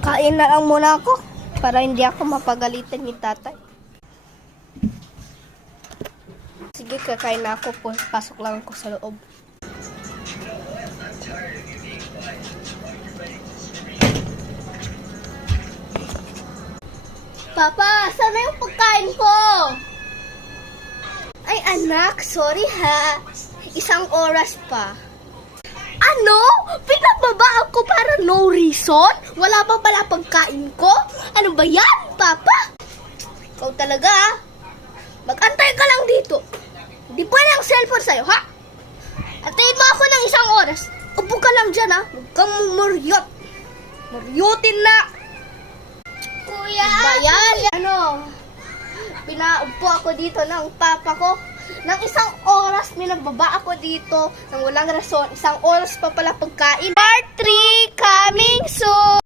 Kain na lang muna ako para hindi ako mapagalitan ni tatay. Sige, kakain na ako. Pasok lang ako sa loob. Papa, saan na yung pagkain ko? Ay anak, sorry ha. 1 oras pa. Ano? Pinababaan ko para no reason? Wala pa pala pagkain ko? Ano ba yan, Papa? Ikaw talaga ha? Mag-antay ka lang dito. Hindi pwede ang cellphone sa'yo, ha? Antayin mo ako ng 1 oras. Upo ka lang dyan, ha? Huwag kang muryot. Muryutin na. Kuya! Ba yan? Ano? Pinaupo ako dito ng papa ko. Nang 1 oras, minababa ako dito. Nang walang rason, 1 oras pa pala pagkain. Part 3 coming soon!